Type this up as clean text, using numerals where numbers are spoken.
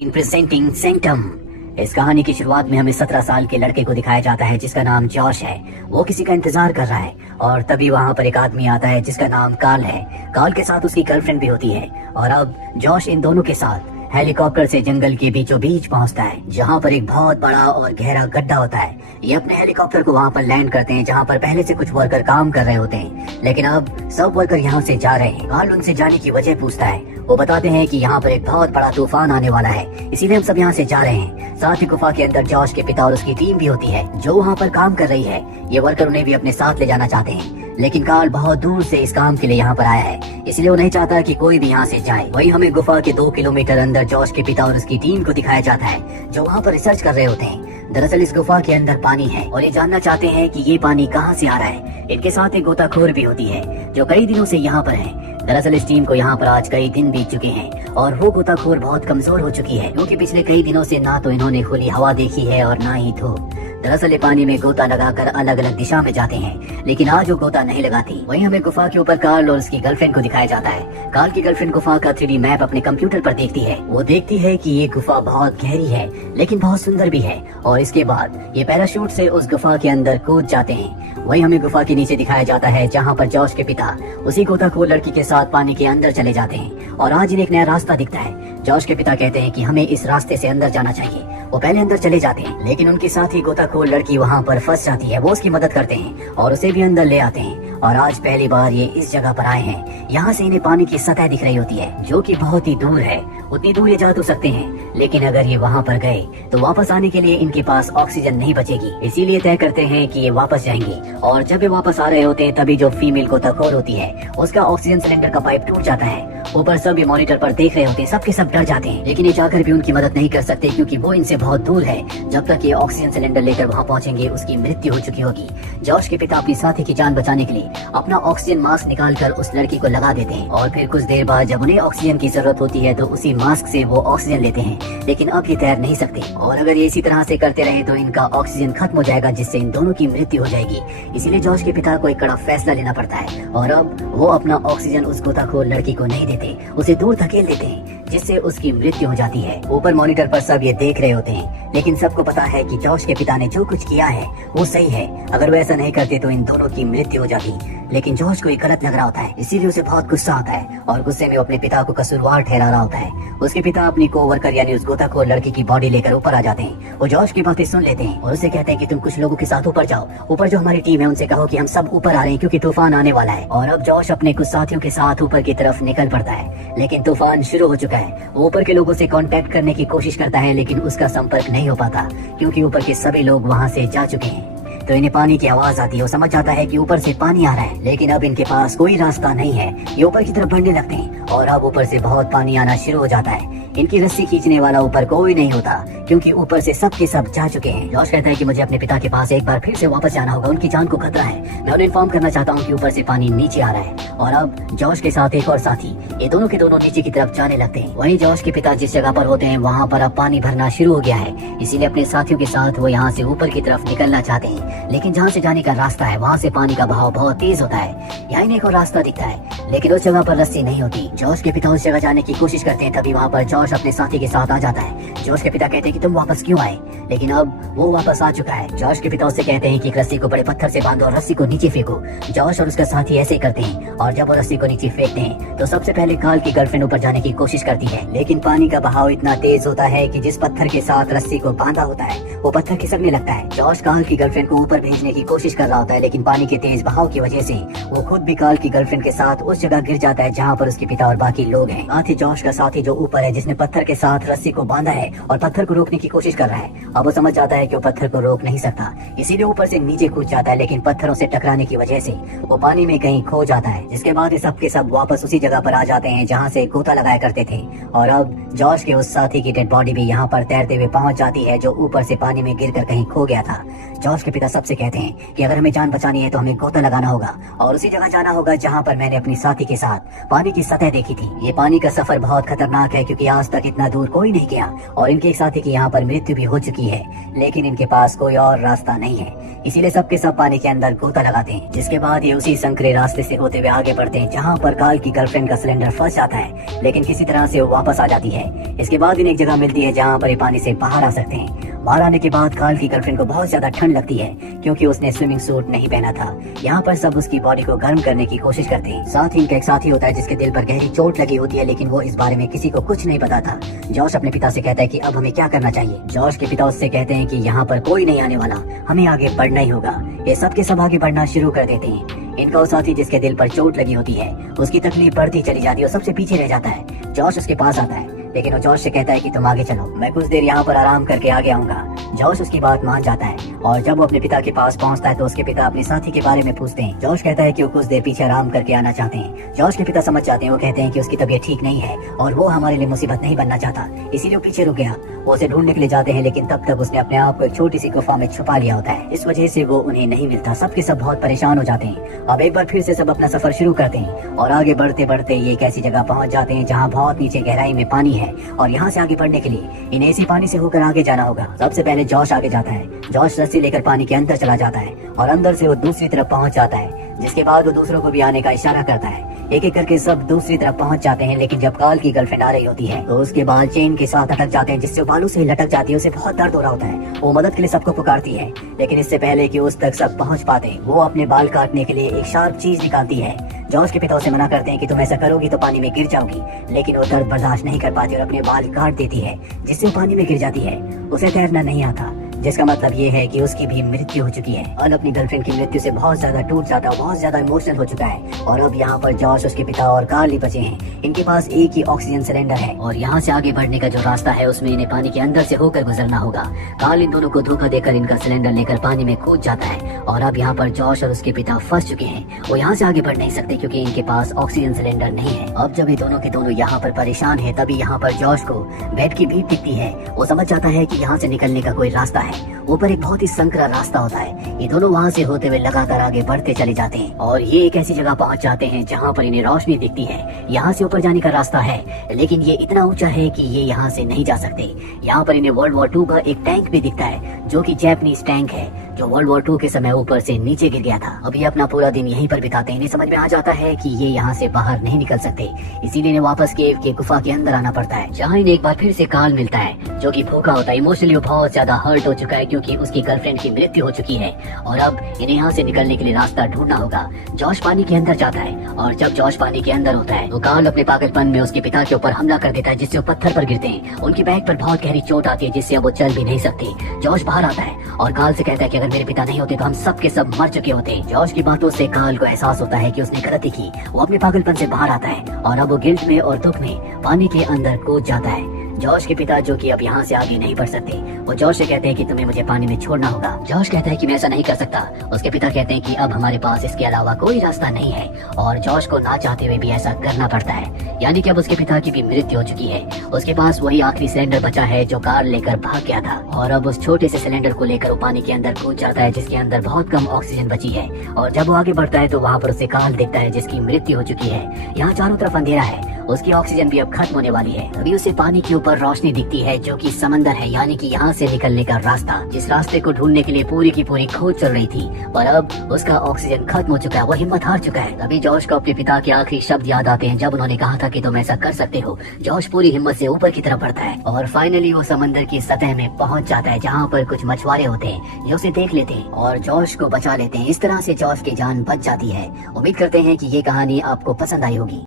इन presenting centum. इस कहानी की शुरुआत में हमें 17 साल के लड़के को दिखाया जाता है जिसका नाम जॉश है। वो किसी का इंतजार कर रहा है और तभी वहाँ पर एक आदमी आता है जिसका नाम कार्ल है। कार्ल के साथ उसकी गर्लफ्रेंड भी होती है और अब जॉश इन दोनों के साथ हेलीकॉप्टर से जंगल के बीचों बीच पहुंचता है जहां पर एक बहुत बड़ा और गहरा गड्ढा होता है। ये अपने हेलीकॉप्टर को वहां पर लैंड करते हैं जहां पर पहले से कुछ वर्कर काम कर रहे होते हैं, लेकिन अब सब वर्कर यहां से जा रहे हैं। कार्ल उनसे जाने की वजह पूछता है। वो बताते हैं कि यहाँ पर एक बहुत बड़ा तूफान आने वाला है, इसीलिए हम सब यहाँ से जा रहे हैं। साथ ही गुफा के अंदर जॉश के पिता और उसकी टीम भी होती है जो वहाँ पर काम कर रही है। ये वर्कर उन्हें भी अपने साथ ले जाना चाहते हैं, लेकिन कार्ल बहुत दूर से इस काम के लिए यहाँ पर आया है, इसलिए वो नहीं चाहता कि कोई भी यहाँ से जाए। वही हमें गुफा के 2 किलोमीटर अंदर जॉश के पिता और उसकी टीम को दिखाया जाता है जो वहाँ पर रिसर्च कर रहे होते हैं। दरअसल इस गुफा के अंदर पानी है और ये जानना चाहते हैं कि ये पानी कहाँ से आ रहा है। इनके साथ एक गोताखोर भी होती है जो कई दिनों से यहाँ पर है। दरअसल इस टीम को यहाँ पर आज कई दिन बीत चुके हैं और वो गोताखोर बहुत कमजोर हो चुकी है क्योंकि पिछले कई दिनों से ना तो इन्होंने खुली हवा देखी है और ना ही धूप। दरअसल ये पानी में गोता लगाकर अलग अलग दिशा में जाते हैं, लेकिन आज वो गोता नहीं लगाती। वहीं हमें गुफा के ऊपर कार्ल और उसकी गर्लफ्रेंड को दिखाया जाता है। कार्ल की गर्लफ्रेंड गुफा का 3D मैप अपने कंप्यूटर पर देखती है। वो देखती है कि ये गुफा बहुत गहरी है लेकिन बहुत सुंदर भी है और इसके बाद ये पैराशूट से उस गुफा के अंदर कूद जाते हैं। वहीं हमें गुफा के नीचे दिखाया जाता है जहाँ पर जॉश के पिता उसी गोताखोर लड़की के साथ पानी के अंदर चले जाते हैं और आज इन्हें एक नया रास्ता दिखता है। जॉश के पिता कहते हैं कि हमें इस रास्ते से अंदर जाना चाहिए। वो पहले अंदर चले जाते हैं, लेकिन उनके साथ ही गोताखोर लड़की वहाँ पर फंस जाती है। वो उसकी मदद करते हैं और उसे भी अंदर ले आते हैं और आज पहली बार ये इस जगह पर आए हैं। यहाँ से इन्हें पानी की सतह दिख रही होती है जो कि बहुत ही दूर है। उतनी दूर ये जा तो सकते हैं, लेकिन अगर ये वहाँ पर गए तो वापस आने के लिए इनके पास ऑक्सीजन नहीं बचेगी। इसीलिए तय करते हैं कि ये वापस जाएंगे और जब ये वापस आ रहे होते हैं तभी जो फीमेल गोताखोर होती है उसका ऑक्सीजन सिलेंडर का पाइप टूट जाता है। ऊपर सभी मॉनिटर पर देख रहे होते हैं, सबके सब डर जाते हैं, लेकिन ये जाकर भी उनकी मदद नहीं कर सकते क्योंकि वो इनसे बहुत दूर है। जब तक ये ऑक्सीजन सिलेंडर लेकर वहाँ पहुँचेंगे उसकी मृत्यु हो चुकी होगी। जॉश के पिता अपनी साथी की जान बचाने के लिए अपना ऑक्सीजन मास्क निकालकर उस लड़की को लगा देते हैं और फिर कुछ देर बाद जब उन्हें ऑक्सीजन की जरूरत होती है तो उसी मास्क से वो ऑक्सीजन लेते हैं, लेकिन अब ये तैर नहीं सकते और अगर ये इसी तरह से करते रहे तो इनका ऑक्सीजन खत्म हो जाएगा जिससे इन दोनों की मृत्यु हो जाएगी। इसीलिए जॉश के पिता को एक कड़ा फैसला लेना पड़ता है और अब वो अपना ऑक्सीजन उस गोताखोर लड़की को नहीं देते, उसे दूर धकेल देते हैं जिससे उसकी मृत्यु हो जाती है। ऊपर मॉनिटर पर सब ये देख रहे होते हैं, लेकिन सबको पता है कि जॉश के पिता ने जो कुछ किया है वो सही है। अगर वो ऐसा नहीं करते तो इन दोनों की मृत्यु हो जाती, लेकिन जॉश को ये गलत लग रहा होता है, इसीलिए उसे बहुत गुस्सा आता है और गुस्से में वो अपने पिता को कसूरवार ठहरा रहा होता है। उसके पिता अपनी कोवर्कर यानी उस गोताखोर लड़की की बॉडी लेकर ऊपर आ जाते हैं। वो जॉश की बातें सुन लेते हैं और उसे कहते हैं कि तुम कुछ लोगों के साथ ऊपर जाओ, ऊपर जो हमारी टीम है उनसे कहो कि हम सब ऊपर आ रहे हैं क्योंकि तूफान आने वाला है। और अब जॉश अपने कुछ साथियों के साथ ऊपर की तरफ निकल पड़ता है, लेकिन तूफान शुरू हो चुका है। वो ऊपर के लोगों से कांटेक्ट करने की कोशिश करता है, लेकिन उसका संपर्क नहीं हो पाता क्योंकि ऊपर के सभी लोग वहाँ से जा चुके हैं। तो इन्हें पानी की आवाज आती है। वो समझ जाता है कि ऊपर से पानी आ रहा है, लेकिन अब इनके पास कोई रास्ता नहीं है। ये ऊपर की तरफ बढ़ने लगते हैं और अब ऊपर से बहुत पानी आना शुरू हो जाता है। इनकी रस्सी खींचने वाला ऊपर कोई नहीं होता क्योंकि ऊपर से सब के सब जा चुके हैं। जॉश कहता है कि मुझे अपने पिता के पास एक बार फिर से वापस जाना होगा, उनकी जान को खतरा है। मैं उन्हें इन्फॉर्म करना चाहता हूँ कि ऊपर से पानी नीचे आ रहा है। और अब जॉश के साथ एक और साथी, ये दोनों के दोनों नीचे की तरफ जाने लगते हैं। वहीं जॉश के पिता जिस जगह पर होते हैं वहाँ पर अब पानी भरना शुरू हो गया है, इसीलिए अपने साथियों के साथ वो यहाँ से ऊपर की तरफ निकलना चाहते हैं, लेकिन जहाँ से जाने का रास्ता है वहाँ से पानी का बहाव बहुत तेज होता है। यहाँ इन्हें एक और रास्ता दिखता है, लेकिन उस जगह पर रस्सी नहीं होती। जॉश के पिता उस जगह जाने की कोशिश करते हैं, तभी वहाँ पर जॉश अपने साथी के साथ आ जाता है। जॉश के पिता कहते हैं कि तुम वापस क्यों आए, लेकिन अब वो वापस आ चुका है। जॉश के पिता उससे कहते हैं कि एक रस्सी को बड़े पत्थर से बांधो और रस्सी को नीचे फेंको। जॉश और उसका साथी ऐसे करते हैं और जब वो रस्सी को नीचे फेंकते हैं तो सबसे पहले कार्ल की गर्लफ्रेंड ऊपर जाने की कोशिश करती है, लेकिन पानी का बहाव इतना तेज होता है कि जिस पत्थर के साथ रस्सी को बांधा होता है वो पत्थर खिसकने लगता है। जॉश कार्ल की गर्लफ्रेंड को ऊपर भेजने की कोशिश कर रहा होता है, लेकिन पानी के तेज बहाव की वजह से वो खुद भी कार्ल की गर्लफ्रेंड के साथ उस जगह गिर जाता है जहाँ पर उसके पिता और बाकी लोग हैं। साथ ही जॉश का साथी जो ऊपर है जिसने पत्थर के साथ रस्सी को बांधा है और पत्थर को रोकने की कोशिश कर रहा है, अब वो समझ जाता है कि वो पत्थर को रोक नहीं सकता, इसीलिए ऊपर से नीचे कूद जाता है, लेकिन पत्थरों से टकराने की वजह से वो पानी में कहीं खो जाता है। जिसके बाद सब के सब वापस उसी जगह पर आ जाते हैं जहाँ से गोता लगाया करते थे और अब जॉश के उस साथी की डेड बॉडी भी यहाँ पर तैरते हुए पहुंच जाती है जो ऊपर से पानी में गिरकर कहीं खो गया था। जॉश के पिता सबसे कहते हैं कि अगर हमें जान बचानी है तो हमें गोता लगाना होगा और उसी जगह जाना होगा जहाँ पर मैंने अपनी साथी के साथ पानी की सतह देखी थी। ये पानी का सफर बहुत खतरनाक है क्योंकि आज तक इतना दूर कोई नहीं गया और इनके एक साथी की यहाँ पर मृत्यु भी हो चुकी है, लेकिन इनके पास कोई और रास्ता नहीं है, इसीलिए सबके सब पानी के अंदर गोता लगाते हैं। जिसके बाद ये उसी संकरे रास्ते से होते हुए आगे बढ़ते हैं जहाँ पर कार्ल की गर्लफ्रेंड का सिलेंडर फंस जाता है, लेकिन किसी तरह से वो वापस आ जाती है। इसके बाद इन्हें एक जगह मिलती है जहाँ पर ये पानी से बाहर आ सकते हैं। बाहर आने के बाद कार्ल की गर्लफ्रेंड को बहुत ज्यादा ठंड लगती है क्योंकि उसने स्विमिंग सूट नहीं पहना था। यहाँ पर सब उसकी बॉडी को गर्म करने की कोशिश करते हैं। साथ ही इनका एक साथी होता है जिसके दिल पर गहरी चोट लगी होती है, लेकिन वो इस बारे में किसी को कुछ नहीं पता था। जॉश अपने पिता से कहता है कि अब हमें क्या करना चाहिए। जॉश के पिता उससे कहते हैं कि यहाँ पर कोई नहीं आने वाला, हमें आगे बढ़ना ही होगा। ये सबके सब आगे बढ़ना शुरू कर देते हैं। इनका वो साथी जिसके दिल पर चोट लगी होती है उसकी तकलीफ बढ़ती चली जाती है और सबसे पीछे रह जाता है। जॉश उसके पास आता है, लेकिन वो जॉश से कहता है कि तुम आगे चलो, मैं कुछ देर यहाँ पर आराम करके आगे आऊंगा। जॉश उसकी बात मान जाता है और जब वो अपने पिता के पास पहुँचता है तो उसके पिता अपने साथी के बारे में पूछते हैं। जॉश कहता है कि वो कुछ देर पीछे आराम करके आना चाहते हैं। जॉश के पिता समझ जाते हैं, वो कहते हैं कि उसकी तबीयत ठीक नहीं है और वो हमारे लिए मुसीबत नहीं बनना चाहता, इसीलिए वो पीछे रुक गया। वो उसे ढूंढने के लिए जाते हैं, लेकिन तब तक उसने अपने आप को एक छोटी सी गुफा में छुपा लिया होता है। इस वजह से वो उन्हें नहीं मिलता। सबके सब बहुत परेशान हो जाते हैं। अब एक बार फिर से सब अपना सफर शुरू करते हैं और आगे बढ़ते बढ़ते ये एक ऐसी जगह पहुंच जाते हैं जहाँ बहुत नीचे गहराई में पानी है और यहाँ से आगे बढ़ने के लिए इन्हें इसी पानी से होकर आगे जाना होगा। सबसे पहले जॉश आगे जाता है। जॉश रस्सी लेकर पानी के अंदर चला जाता है और अंदर से वो दूसरी तरफ पहुंच जाता है, जिसके बाद वो दूसरों को भी आने का इशारा करता है। एक एक करके सब दूसरी तरफ पहुंच जाते हैं, लेकिन जब कार्ल की गर्लफ्रेंड आ रही होती है तो उसके बाल चेन के साथ अटक जाते हैं, जिससे बालू से लटक जाती है। उसे बहुत दर्द हो रहा होता है। वो मदद के लिए सबको पुकारती है, लेकिन इससे पहले कि उस तक सब पहुंच पाते वो अपने बाल काटने के लिए एक शार्प चीज निकालती है। जॉश के पिता उसे मना करते हैं कि तुम ऐसा करोगी तो पानी में गिर जाओगी, लेकिन वो दर्द बर्दाश्त नहीं कर पाती और अपने बाल काट देती है, जिससे वो पानी में गिर जाती है। उसे तैरना नहीं आता, जिसका मतलब ये है कि उसकी भी मृत्यु हो चुकी है। और अपनी गर्लफ्रेंड की मृत्यु से बहुत ज्यादा टूट जाता है, बहुत ज्यादा इमोशनल हो चुका है। और अब यहाँ पर जॉश, उसके पिता और कार्ल ही बचे हैं। इनके पास एक ही ऑक्सीजन सिलेंडर है और यहाँ से आगे बढ़ने का जो रास्ता है उसमें इन्हें पानी के अंदर से होकर गुजरना होगा। कार्ल इन दोनों को धोखा देकर इनका सिलेंडर लेकर पानी में कूद जाता है और अब यहाँ पर जॉश और उसके पिता फंस चुके हैं। वो यहाँ से आगे बढ़ नहीं सकते क्योंकि इनके पास ऑक्सीजन सिलेंडर नहीं है। अब जब ये दोनों के दोनों यहाँ पर परेशान है, तभी यहाँ पर जॉश को बेड की भीड़ दिखती है। वो समझ जाता है कि यहाँ से निकलने का कोई रास्ता है। ऊपर एक बहुत ही संकरा रास्ता होता है। ये दोनों वहाँ से होते हुए लगातार आगे बढ़ते चले जाते हैं और ये एक ऐसी जगह पहुँच जाते हैं जहाँ पर इन्हें रोशनी दिखती है। यहाँ से ऊपर जाने का रास्ता है, लेकिन ये इतना ऊंचा है कि ये यहाँ से नहीं जा सकते। यहाँ पर इन्हें वर्ल्ड वॉर 2 का एक टैंक भी दिखता है, जो कि जैपनीज टैंक है, जो वर्ल्ड वॉर 2 के समय ऊपर से नीचे गिर गया था। अब ये अपना पूरा दिन यहीं पर बिताते हैं। इन्हें समझ में आ जाता है कि ये यहाँ से बाहर नहीं निकल सकते, इसीलिए इन्हें वापस केव के गुफा के अंदर आना पड़ता है, जहाँ इन्हें एक बार फिर से कार्ल मिलता है, जो कि भूखा होता है। इमोशनली वो बहुत ज्यादा हर्ट हो चुका है क्योंकि उसकी गर्लफ्रेंड की मृत्यु हो चुकी है और अब इन्हें यहाँ से निकलने के लिए रास्ता ढूंढना होगा। जॉश पानी के अंदर जाता है और जब जॉश पानी के अंदर होता है तो कार्ल अपने पागलपन में उसके पिता के ऊपर हमला कर देता है, जिससे वो पत्थर पर गिरते हैं। उनकी बैक पर बहुत गहरी चोट आती है, जिससे अब वो चल भी नहीं सकती। जॉश बाहर आता है और कार्ल से कहता है कि अगर मेरे पिता नहीं होते तो हम सब के सब मर चुके होते। जॉश की बातों से कार्ल को एहसास होता है कि उसने गलती की। वो अपने पागलपन से बाहर आता है और अब वो गिल्ट में और दुख में पानी के अंदर कूद जाता है। जॉश के पिता, जो कि अब यहाँ से आगे नहीं बढ़ सकते, वो जॉश से कहते हैं कि तुम्हें मुझे पानी में छोड़ना होगा। जॉश कहता है कि मैं ऐसा नहीं कर सकता। उसके पिता कहते हैं कि अब हमारे पास इसके अलावा कोई रास्ता नहीं है और जॉश को ना चाहते हुए भी ऐसा करना पड़ता है। यानी कि अब उसके पिता की भी मृत्यु हो चुकी है। उसके पास वही आखिरी सिलेंडर बचा है जो कार्ल लेकर भाग गया था और अब उस छोटे से सिलेंडर को लेकर वो पानी के अंदर कूद जाता है, जिसके अंदर बहुत कम ऑक्सीजन बची है। और जब वो आगे बढ़ता है तो वहाँ पर उसे कार्ल दिखता है जिसकी मृत्यु हो चुकी है। यहाँ चारों तरफ अंधेरा है, उसकी ऑक्सीजन भी अब खत्म होने वाली है। तभी उसे पानी के ऊपर रोशनी दिखती है, जो कि समंदर है, यानी कि यहाँ से निकलने का रास्ता। जिस रास्ते को ढूंढने के लिए पूरी की पूरी खोज चल रही थी, पर अब उसका ऑक्सीजन खत्म हो चुका है, वो हिम्मत हार चुका है। तभी जॉश को अपने पिता के आखिरी शब्द याद आते हैं, जब उन्होंने कहा था कि तुम ऐसा कर सकते हो। जॉश पूरी हिम्मत से ऊपर की तरफ बढ़ता है और फाइनली वो समंदर की सतह में पहुंच जाता है, जहाँ पर कुछ मछुआरे होते हैं जो उसे देख लेते हैं और जॉश को बचा लेते हैं। इस तरह से जॉश की जान बच जाती है। उम्मीद करते हैं कि ये कहानी आपको पसंद आई होगी।